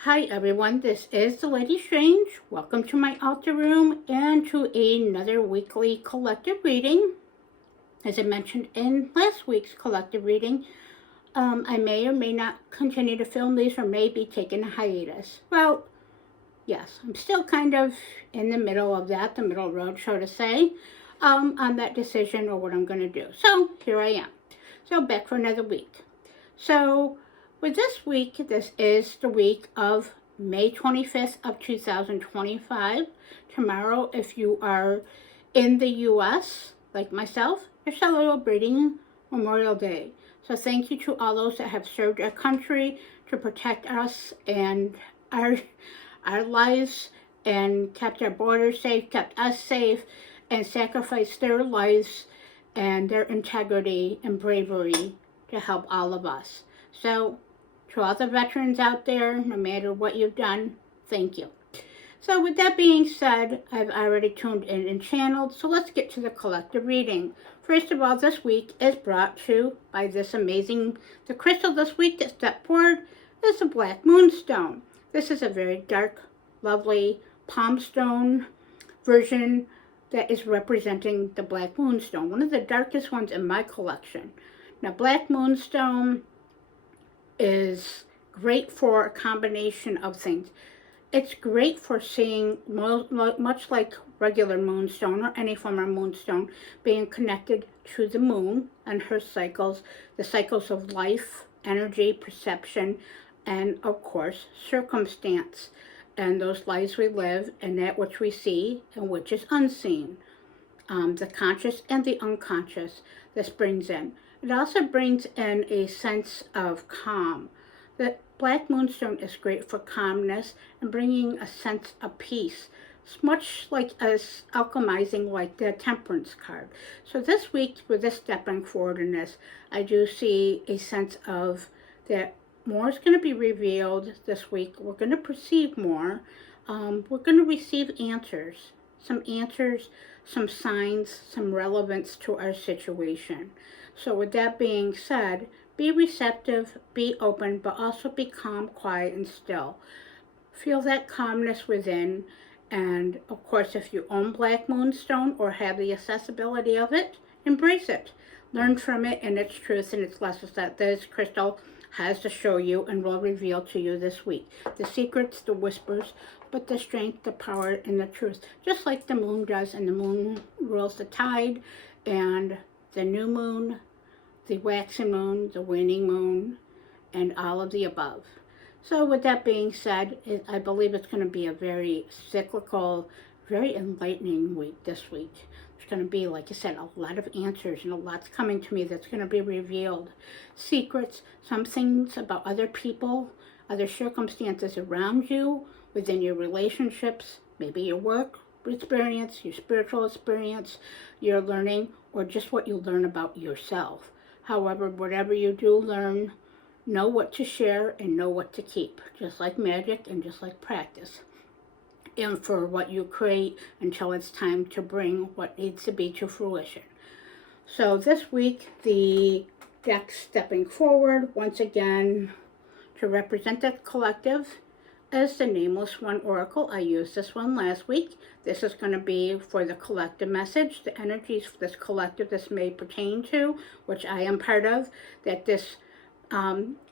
Hi everyone, this is the Lady Strange. Welcome to my altar room and to another weekly collective reading. As I mentioned in last week's collective reading, I may or may not continue to film these or may be taking a hiatus. Well, yes, I'm still kind of in the middle of that, the middle road, so to say, on that decision or what I'm going to do. So here I am. So back for another week. So with this week, this is the week of May 25th of 2025. Tomorrow, if you are in the U.S., like myself, you're celebrating Memorial Day. So thank you to all those that have served our country to protect us and our our lives and kept our borders safe, kept us safe, and sacrificed their lives and their integrity and bravery to help all of us. So, to all the veterans out there, no matter what you've done, thank you. So, with that being said, I've already tuned in and channeled, so let's get to the collective reading. First of all, this week is brought to you by the crystal this week that stepped forward is the Black Moonstone. This is a very dark, lovely palm stone version that is representing the Black Moonstone, one of the darkest ones in my collection. Now, Black Moonstone is great for a combination of things. It's great for seeing, much like regular moonstone or any form of moonstone, being connected to the moon and her cycles, the cycles of life, energy, perception, and of course, circumstance, and those lives we live, and that which we see and which is unseen. The conscious and the unconscious, this brings in. It also brings in a sense of calm. The Black Moonstone is great for calmness and bringing a sense of peace. It's much like as alchemizing like the Temperance card. So this week, with this stepping forward in this, I do see a sense of that more is going to be revealed this week. We're going to perceive more. We're going to receive answers. Some answers, some signs, some relevance to our situation. So with that being said, be receptive, be open, but also be calm, quiet, and still. Feel that calmness within. And of course, if you own Black Moonstone or have the accessibility of it, embrace it. Learn from it and its truth and its lessons that this crystal has to show you and will reveal to you this week. The secrets, the whispers, but the strength, the power, and the truth. Just like the moon does, and the moon rules the tide, and the new moon, the waxing moon, the waning moon, and all of the above. So with that being said, I believe it's going to be a very cyclical, very enlightening week this week. There's going to be, like I said, a lot of answers and a lot's coming to me that's going to be revealed. Secrets, some things about other people, other circumstances around you, within your relationships, maybe your work experience, your spiritual experience, your learning, or just what you learn about yourself. However, whatever you do learn, know what to share and know what to keep, just like magic and just like practice. And for what you create until it's time to bring what needs to be to fruition. So this week, the deck stepping forward once again to represent the collective is the Nameless One Oracle. I used this one last week. This is going to be for the collective message, the energies for this collective this may pertain to, which I am part of, that this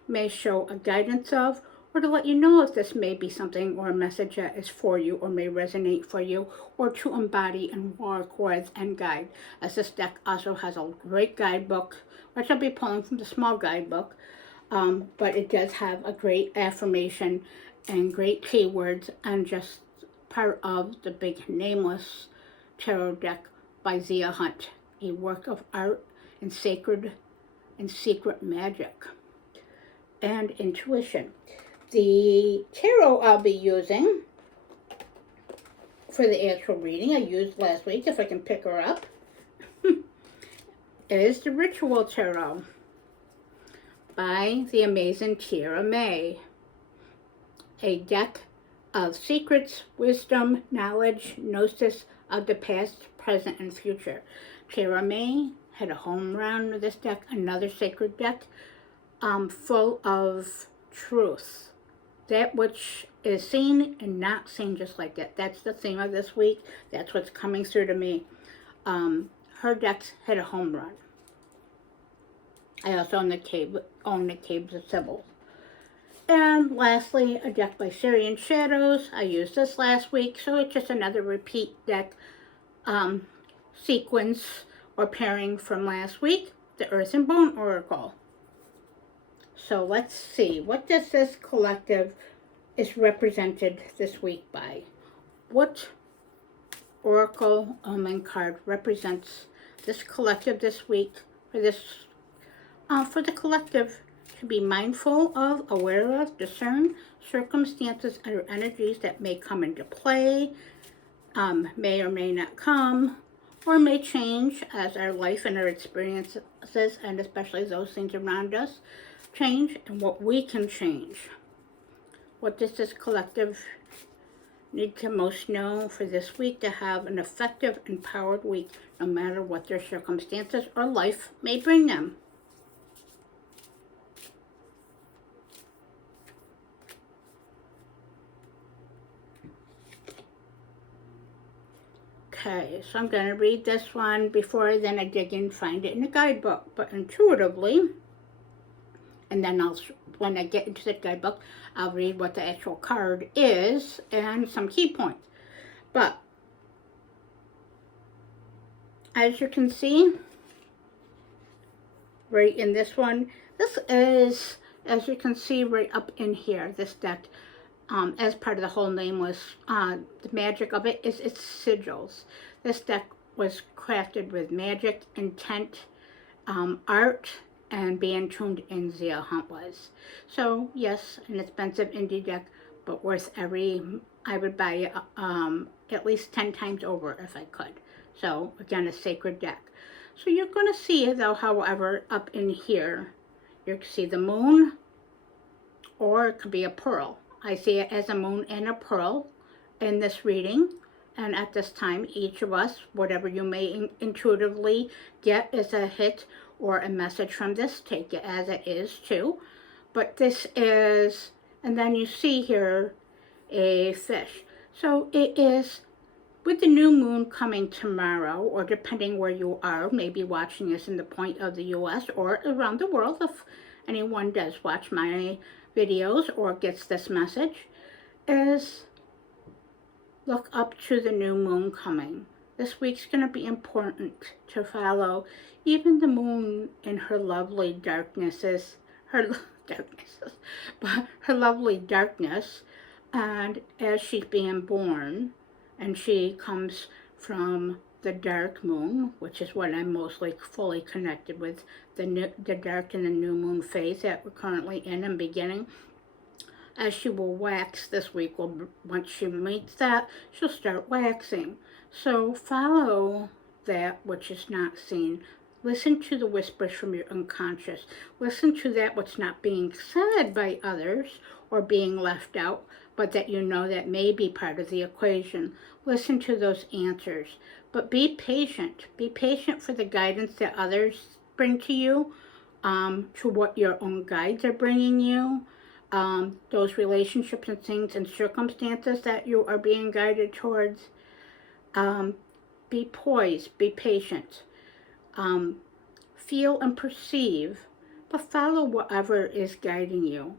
may show a guidance of, or to let you know if this may be something or a message that is for you or may resonate for you, or to embody and work with and guide. As this deck also has a great guidebook, which I'll be pulling from the small guidebook, but it does have a great affirmation and great keywords and just part of the big Nameless Tarot deck by Zia Hunt, a work of art and sacred and secret magic and intuition. The tarot I'll be using for the actual reading I used last week, if I can pick her up, is the Ritual Tarot by the amazing Tara May. A deck of secrets, wisdom, knowledge, gnosis of the past, present, and future. Tara May had a home run with this deck, another sacred deck, full of truth, that which is seen and not seen just like that. That's the theme of this week. That's what's coming through to me. Her decks hit a home run. I also own the Caves of Sybil. And lastly, a deck by Syrian Shadows. I used this last week, so it's just another repeat deck sequence or pairing from last week, the Earth and Bone Oracle. So let's see, what does this collective is represented this week by? What Oracle Omen card represents this collective this week for the collective to be mindful of, aware of, discern circumstances or energies that may come into play, may or may not come, or may change as our life and our experiences, and especially those things around us, change, and what we can change. What does this collective need to most know for this week to have an effective, empowered week, no matter what their circumstances or life may bring them? Okay, so I'm going to read this one before then I dig in and find it in the guidebook, but intuitively, and then when I get into the guidebook, I'll read what the actual card is and some key points. But as you can see, right in this one, this is, as you can see right up in here, this deck, as part of the whole name was, the magic of it is its sigils. This deck was crafted with magic, intent, art, and being tuned in Zia Hunt was. So yes, an expensive indie deck, but worth I would buy it at least 10 times over if I could. So again, a sacred deck. So you're going to see, though, however, up in here, you can see the moon, or it could be a pearl. I see it as a moon and a pearl in this reading. And at this time, each of us, whatever you may intuitively get as a hit or a message from this, take it as it is too. But this is, and then you see here a fish. So it is, with the new moon coming tomorrow, or depending where you are, maybe watching this in the point of the US or around the world, if anyone does watch my videos or gets this message, is look up to the new moon coming. This week's going to be important to follow even the moon in her lovely darknesses, but her lovely darkness, and as she's being born, and she comes from the dark moon, which is what I'm mostly fully connected with, the dark and the new moon phase that we're currently in and beginning. As she will wax this week, once she meets that, she'll start waxing. So follow that which is not seen. Listen to the whispers from your unconscious. Listen to that what's not being said by others or being left out, but that you know that may be part of the equation. Listen to those answers. But be patient. Be patient for the guidance that others bring to you, to what your own guides are bringing you, those relationships and things and circumstances that you are being guided towards. Be poised. Be patient. Feel and perceive, but follow whatever is guiding you.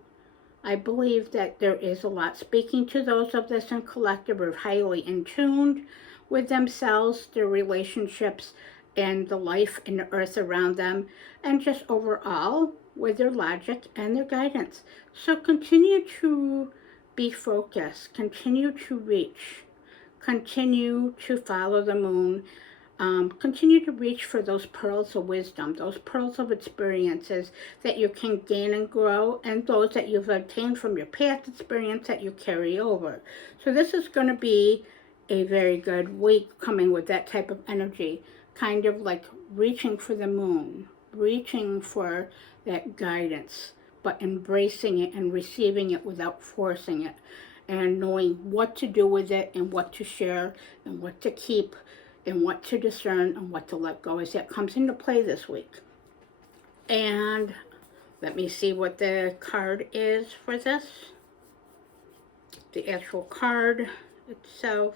I believe that there is a lot speaking to those of this in collective are highly in tune with themselves, their relationships, and the life and the earth around them, and just overall with their logic and their guidance. So continue to be focused, continue to reach, continue to follow the moon, continue to reach for those pearls of wisdom, those pearls of experiences that you can gain and grow, and those that you've obtained from your past experience that you carry over. So this is going to be a very good week coming with that type of energy, kind of like reaching for the moon, reaching for that guidance, but embracing it and receiving it without forcing it, and knowing what to do with it and what to share and what to keep and what to discern and what to let go as that comes into play this week. And let me see what the card is for this. the actual card itself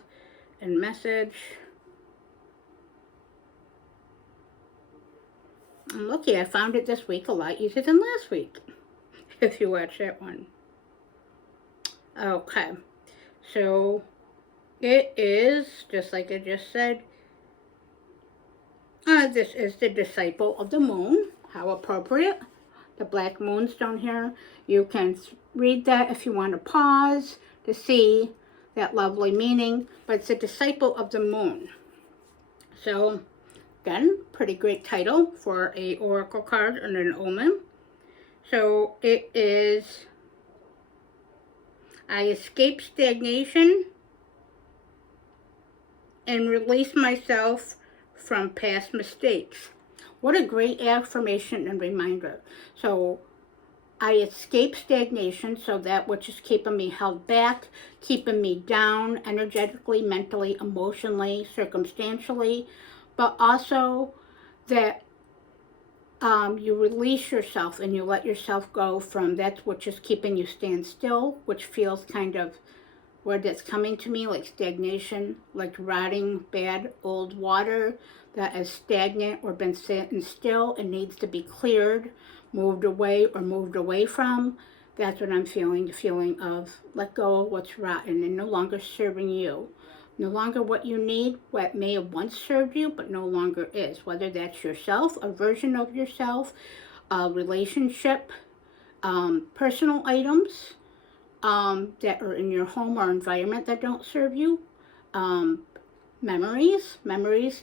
and message. I'm lucky I found it this week a lot easier than last week, if you watch that one. Okay, so it is, just like I just said, this is the disciple of the moon. How appropriate. The black moonstone here. You can read that if you want to pause to see that lovely meaning, but it's a disciple of the moon. So again, pretty great title for a oracle card and an omen. So it is, I escape stagnation and release myself from past mistakes. What a great affirmation and reminder. So I escape stagnation, so that which is keeping me held back, keeping me down energetically, mentally, emotionally, circumstantially, but also that you release yourself and you let yourself go from that which is keeping you stand still, which feels kind of word that's coming to me like stagnation, like rotting bad old water that is stagnant or been sitting still and needs to be cleared, moved away or moved away from. That's what I'm feeling, the feeling of let go of what's rotten and no longer serving you. No longer what you need, what may have once served you, but no longer is. Whether that's yourself, a version of yourself, a relationship, personal items that are in your home or environment that don't serve you, memories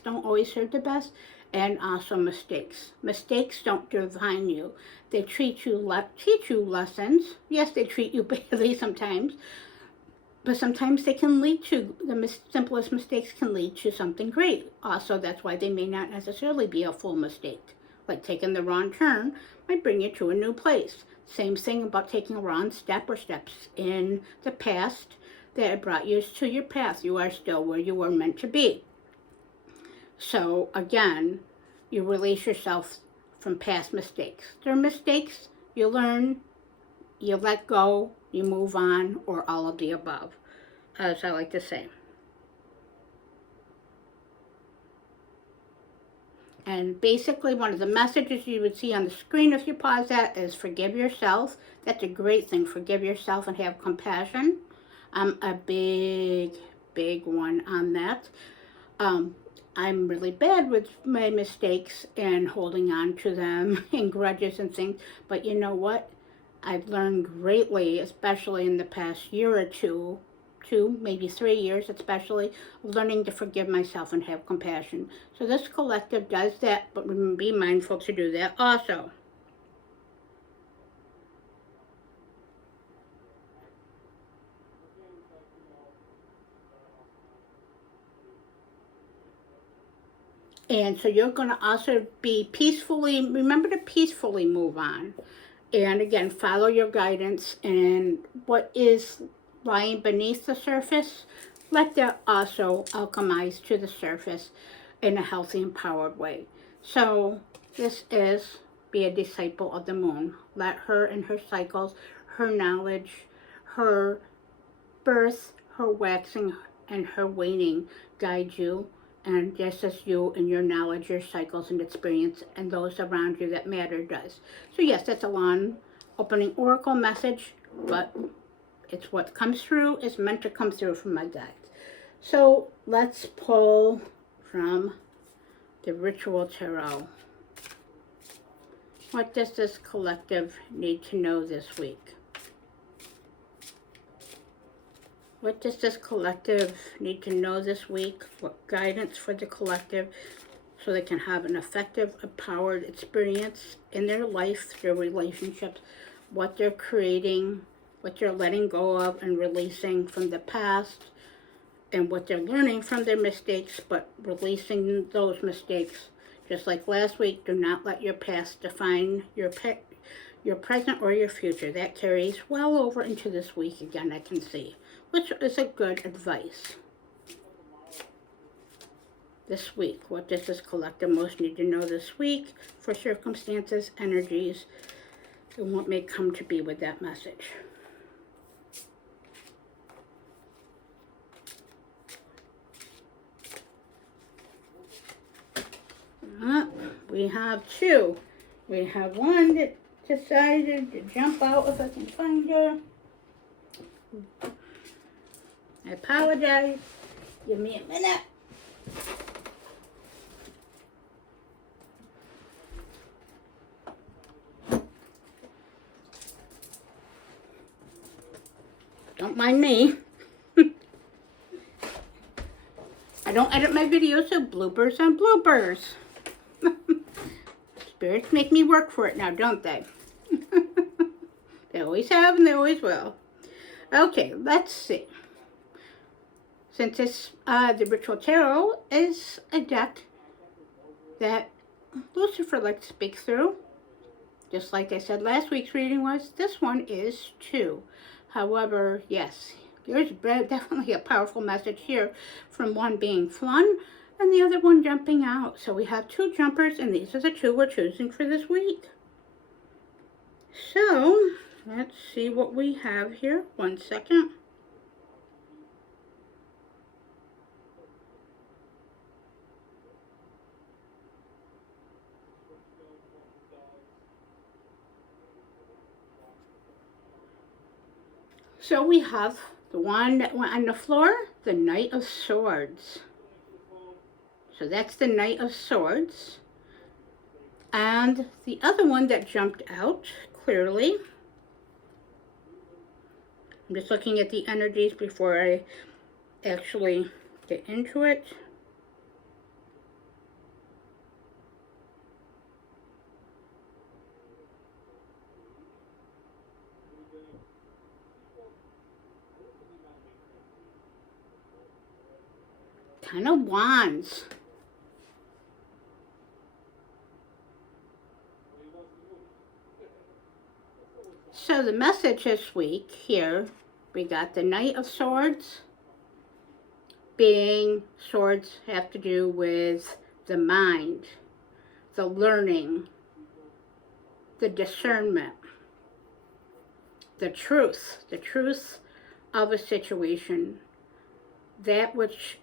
don't always serve the best, and also mistakes. Mistakes don't define you. They teach you lessons. Yes, they treat you badly sometimes, but sometimes they can lead to, the simplest mistakes can lead to something great. Also, that's why they may not necessarily be a full mistake. Like taking the wrong turn might bring you to a new place. Same thing about taking a wrong step or steps in the past that brought you to your path. You are still where you were meant to be. So again, you release yourself from past mistakes. They're mistakes, you learn, you let go, you move on, or all of the above, as I like to say. And basically one of the messages you would see on the screen if you pause that is forgive yourself. That's a great thing. Forgive yourself and have compassion. I'm a big one on that. I'm really bad with my mistakes and holding on to them and grudges and things. But you know what? I've learned greatly, especially in the past year or two, maybe 3 years especially, learning to forgive myself and have compassion. So this collective does that, but be mindful to do that also. And so you're going to also be remember to peacefully move on. And again, follow your guidance, and what is lying beneath the surface, let that also alchemize to the surface in a healthy, empowered way. So this is be a disciple of the moon. Let her and her cycles, her knowledge, her birth, her waxing, and her waning guide you, and just as you and your knowledge, your cycles and experience, and those around you that matter does. So yes, that's a long opening oracle message, but it's what comes through, is meant to come through from my guides. So let's pull from the Ritual Tarot. What does this collective need to know this week? What does this collective need to know this week? What guidance for the collective so they can have an effective, empowered experience in their life, their relationships, what they're creating, what they're letting go of and releasing from the past, and what they're learning from their mistakes, but releasing those mistakes. Just like last week, do not let your past define your present or your future. That carries well over into this week again, I can see, which is a good advice. This week, what does this collective most need to know this week for circumstances, energies, and what may come to be with that message? we have two. We have one that decided to jump out, if I can find her. I apologize. Give me a minute. Don't mind me. I don't edit my videos, so bloopers and bloopers. Spirits make me work for it now, don't they? They always have and they always will. Okay, let's see. Since this, the Ritual Tarot is a deck that Lucifer likes to speak through, just like I said last week's reading was, this one is too. However, yes, there's definitely a powerful message here from one being flung and the other one jumping out. So we have two jumpers, and these are the two we're choosing for this week. So let's see what we have here. 1 second. So we have the one that went on the floor, the Knight of Swords. So that's the Knight of Swords. And the other one that jumped out, clearly. I'm just looking at the energies before I actually get into it. Ten of Wands. So the message this week here, we got the Knight of Swords, being swords have to do with the mind, the learning, the discernment, the truth of a situation, that which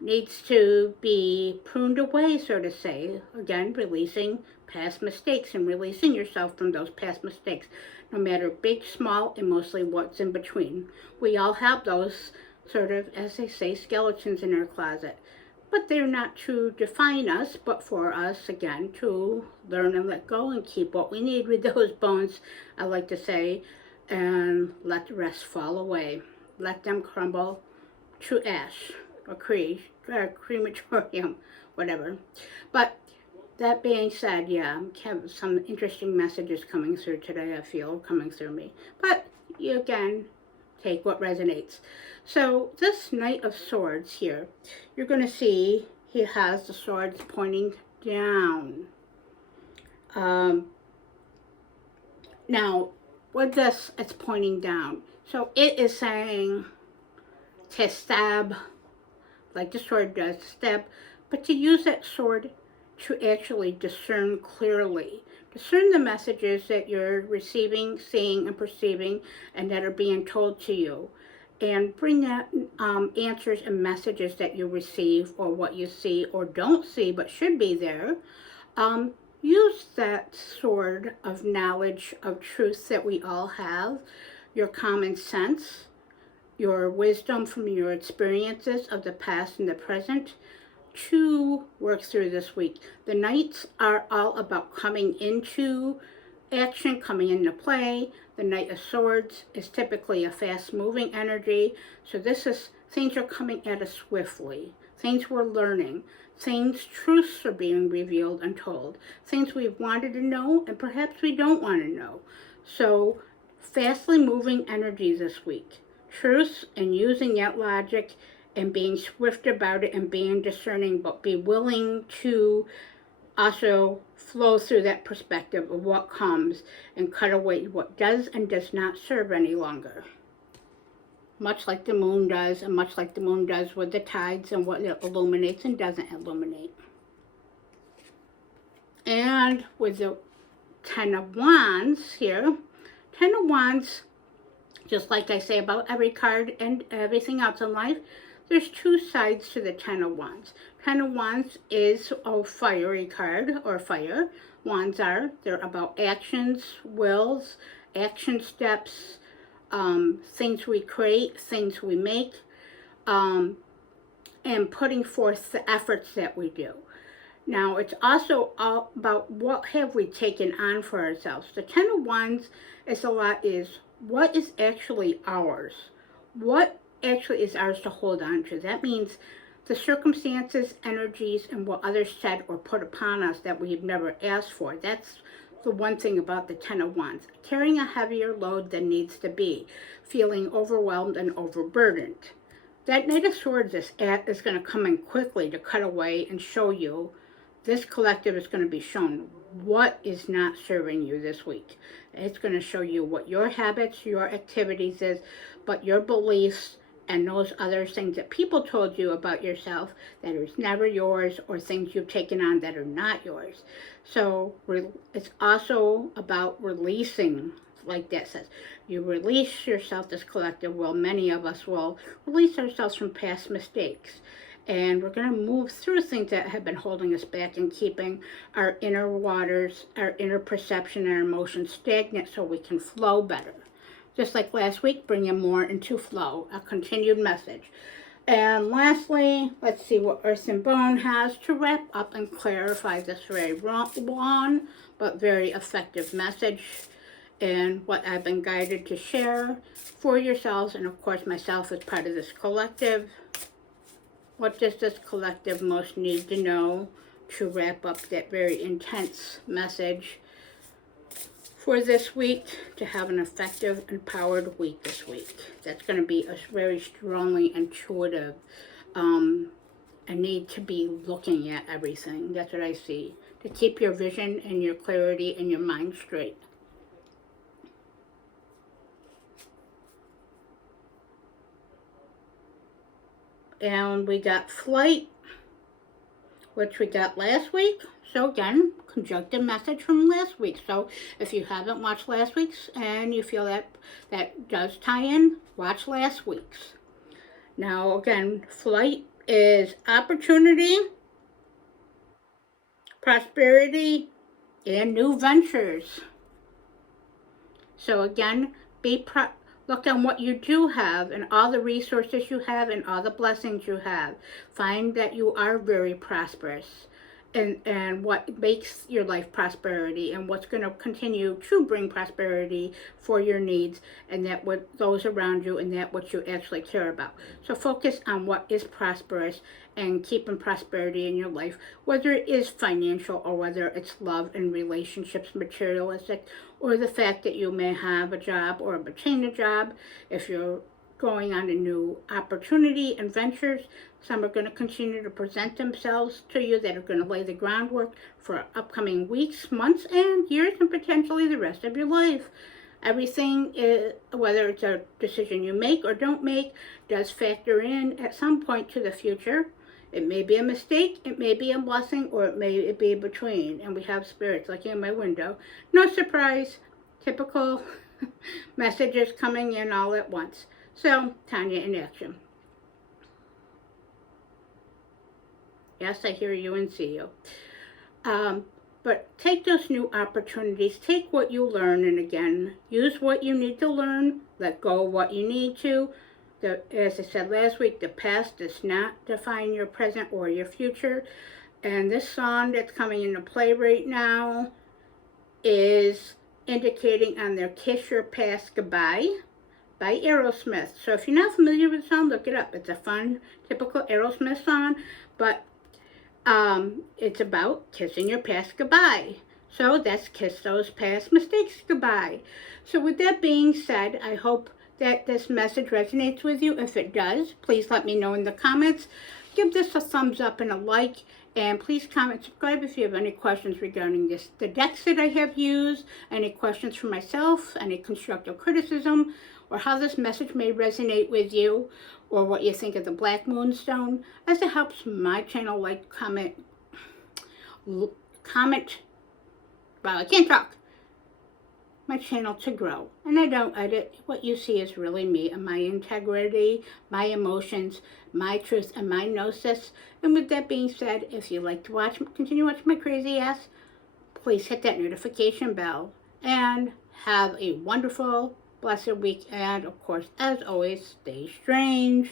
needs to be pruned away, so to say. Again, releasing past mistakes and releasing yourself from those past mistakes, no matter big, small, and mostly what's in between. We all have those sort of, as they say, skeletons in our closet. But they're not to define us, but for us, again, to learn and let go and keep what we need with those bones, I like to say, and let the rest fall away. Let them crumble to ash or crematorium, whatever. But that being said, yeah, I have some interesting messages coming through today, I feel, coming through me. But you, again, take what resonates. So this Knight of Swords here, you're going to see he has the swords pointing down. Now, with this, it's pointing down. So it is saying to stab, like the sword does, stab, but to use that sword to actually discern clearly. Discern the messages that you're receiving, seeing, and perceiving, and that are being told to you. And bring that answers and messages that you receive, or what you see or don't see but should be there. Use that sword of knowledge, of truth that we all have, your common sense, your wisdom from your experiences of the past and the present, to work through this week. The Knights are all about coming into action, coming into play. The Knight of Swords is typically a fast-moving energy. So this is, things are coming at us swiftly. Things we're learning. Things, truths are being revealed and told. Things we've wanted to know and perhaps we don't want to know. So fastly moving energy this week. Truths, and using that logic and being swift about it and being discerning, but be willing to also flow through that perspective of what comes and cut away what does and does not serve any longer. Much like the moon does, and much like the moon does with the tides and what it illuminates and doesn't illuminate. And with the Ten of Wands here, Ten of Wands, just like I say about every card and everything else in life, there's two sides to the Ten of Wands. Ten of Wands is a fiery card, or fire. Wands they're about actions, wills, action steps, things we create, things we make, and putting forth the efforts that we do. Now, it's also all about what have we taken on for ourselves. The Ten of Wands is what is actually ours. What actually is ours to hold on to. That means the circumstances, energies, and what others said or put upon us that we've never asked for. That's the one thing about the Ten of Wands. Carrying a heavier load than needs to be. Feeling overwhelmed and overburdened. That Knight of Swords is going to come in quickly to cut away and show you. This collective is going to be shown what is not serving you this week. It's going to show you what your habits, your activities is, but your beliefs and those other things that people told you about yourself that is never yours, or things you've taken on that are not yours. So it's also about releasing, like that says. You release yourself, this collective will, many of us will release ourselves from past mistakes. And we're going to move through things that have been holding us back and keeping our inner waters, our inner perception, and our emotions stagnant so we can flow better. Just like last week, bringing more into flow, a continued message. And lastly, let's see what Earth and Bone has to wrap up and clarify this very long but very effective message, and what I've been guided to share for yourselves, and of course myself as part of this collective. What does this collective most need to know to wrap up that very intense message for this week, to have an effective, empowered week this week? That's going to be a very strongly intuitive, a need to be looking at everything. That's what I see. To keep your vision and your clarity and your mind straight. And we got Flight, which we got last week. So again, conjunctive message from last week. So if you haven't watched last week's and you feel that does tie in, watch last week's. Now again, Flight is opportunity, prosperity, and new ventures. So again, look on what you do have and all the resources you have and all the blessings you have. Find that you are very prosperous, and what makes your life prosperity, and what's going to continue to bring prosperity for your needs, and that what those around you, and that what you actually care about. So focus on what is prosperous and keeping prosperity in your life, whether it is financial or whether it's love and relationships, materialistic, or the fact that you may have a job or obtain a job. If you're going on a new opportunity and ventures, some are going to continue to present themselves to you that are going to lay the groundwork for upcoming weeks, months, and years, and potentially the rest of your life. Everything, whether it's a decision you make or don't make, does factor in at some point to the future. It may be a mistake, it may be a blessing, or it may be between. And we have spirits like in my window. No surprise, typical messages coming in all at once. So, Tanya in action. Yes, I hear you and see you. But take those new opportunities. Take what you learn, and again, use what you need to learn. Let go of what you need to. As I said last week, the past does not define your present or your future. And this song that's coming into play right now is indicating on their Kiss Your Past Goodbye by Aerosmith. So if you're not familiar with the song, look it up. It's a fun, typical Aerosmith song, but it's about kissing your past goodbye. So that's kiss those past mistakes goodbye. So with that being said, I hope that this message resonates with you. If it does, please let me know in the comments. Give this a thumbs up and a like. And please comment, subscribe if you have any questions regarding the decks that I have used, any questions for myself, any constructive criticism, or how this message may resonate with you, or what you think of the Black Moonstone, as it helps my channel. Like, comment, wow, I can't talk. my channel to grow. And I don't edit. What you see is really me and my integrity, my emotions, my truth, and my gnosis. And with that being said, if you like to continue watching my crazy ass, please hit that notification bell. And have a wonderful, blessed week. And of course, as always, stay strange.